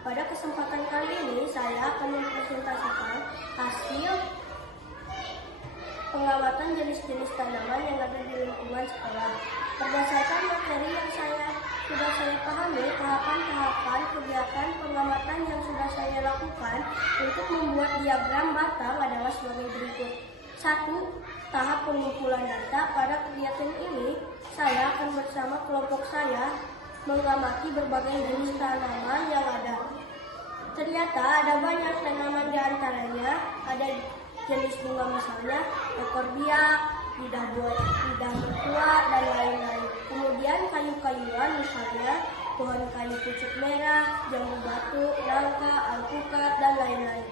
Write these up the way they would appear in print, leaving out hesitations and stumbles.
Pada kesempatan kali ini saya akan mempresentasikan hasil pengamatan jenis-jenis tanaman yang ada di lingkungan sekolah. Berdasarkan materi yang sudah saya pahami, tahapan-tahapan kegiatan pengamatan yang sudah saya lakukan untuk membuat diagram batang adalah sebagai berikut. 1. Tahap pengumpulan data. Pada kegiatan ini, saya akan bersama kelompok saya mengamati berbagai jenis tanaman yang ada. Ternyata ada banyak tanaman, di antaranya ada jenis bunga misalnya ekor biak, lidah mertua, dan lain-lain. Kemudian kayu-kayuan misalnya pohon kayu pucuk merah, jambu batu, nangka, alpukat, dan lain-lain.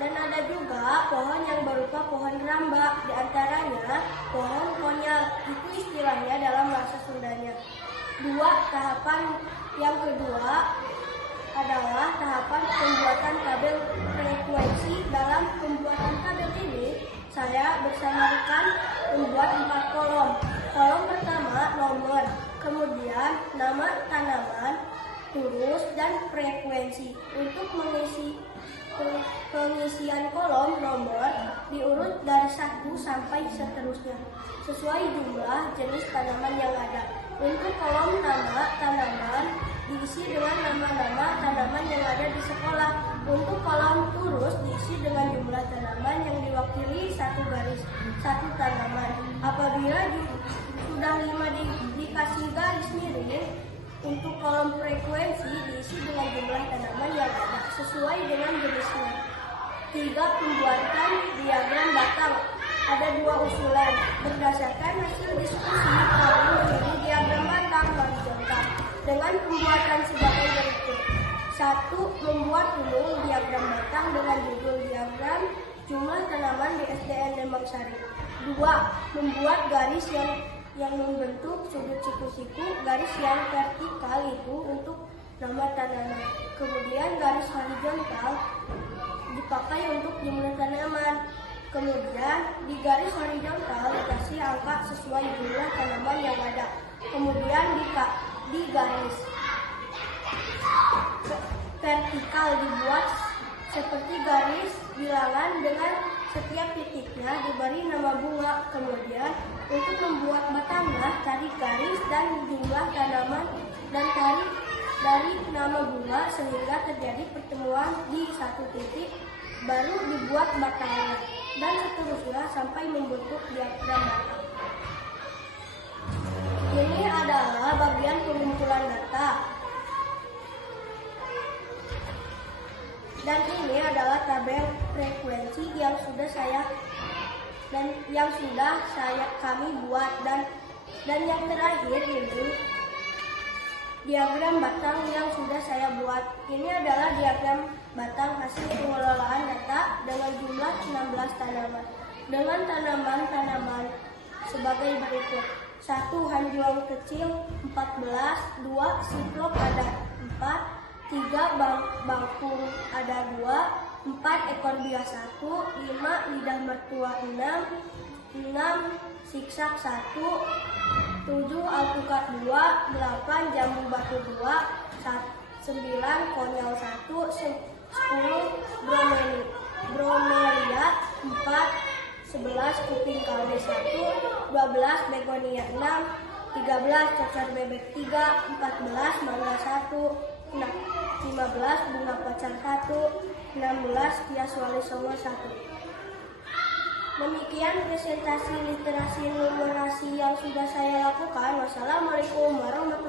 Dan ada juga pohon yang berupa pohon rambak, di antaranya pohon konyal, itu istilahnya dalam bahasa Sundanya. 2. Tahapan yang kedua adalah tahapan pembuatan tabel frekuensi. Dalam pembuatan tabel ini, saya bersama rekan membuat 4 kolom. Kolom pertama nomor, kemudian nama tanaman, turus, dan frekuensi. Untuk pengisian kolom nomor diurut dari 1 sampai seterusnya, sesuai jumlah jenis tanaman yang ada. Untuk kolom nama tanaman diisi dengan nama-nama tanaman yang ada di sekolah. Untuk kolom turus diisi dengan jumlah tanaman yang diwakili satu garis, satu tanaman. Apabila sudah 5 dikasih garis miring, untuk kolom frekuensi diisi dengan jumlah tanaman yang ada sesuai dengan jenisnya. 3. Pembuatan diagram batang. Ada 2 usulan. Berdasarkan hasil diskusi, kami memilih diagram batang horizontal dengan pembuatan sebagai berikut. 1. Membuat dulu diagram batang dengan judul diagram jumlah tanaman di SDN Dembang Sari. 2. Membuat garis yang membentuk sudut siku-siku. Garis yang vertikal itu untuk nama tanaman. Kemudian garis horizontal dipakai untuk jumlah tanaman. Kemudian di garis horizontal dikasih angka sesuai jumlah tanaman yang ada. Kemudian di garis vertikal dibuat seperti garis bilangan dengan setiap titiknya diberi nama bunga. Kemudian untuk membuat batangnya, tarik garis dan jumlah tanaman dan tarik dari nama bunga sehingga terjadi pertemuan di satu titik, baru dibuat batangnya, dan seterusnya sampai membentuk diagram batang. Ini adalah bagian pengumpulan data. Dan ini adalah tabel frekuensi yang sudah kami buat, dan yang terakhir ini diagram batang yang sudah saya buat. Ini adalah diagram batang hasil pengelolaan data dengan jumlah 16 tanaman. Dengan tanaman-tanaman sebagai berikut. 1. Hanjuang kecil 14. 2. Siklop ada 4. 3. Bangkung ada 2. 4. Ekor biak 1. 5. Lidah mertua 6. 6. Siksak 1. 7. Alpukat 2. 8. Jambu batu 2. 9. Konyol 1. 10. Bromelia 4. 11. Kuping kalbe 1. 12. Begonia 6. 13. Cocar bebek 3. 14. Mangga 1. 15. Bunga pacar 1. 16. Hias wali songo 1. Demikian presentasi literasi numerasi yang sudah saya lakukan. Wassalamualaikum warahmatullahi wabarakatuh.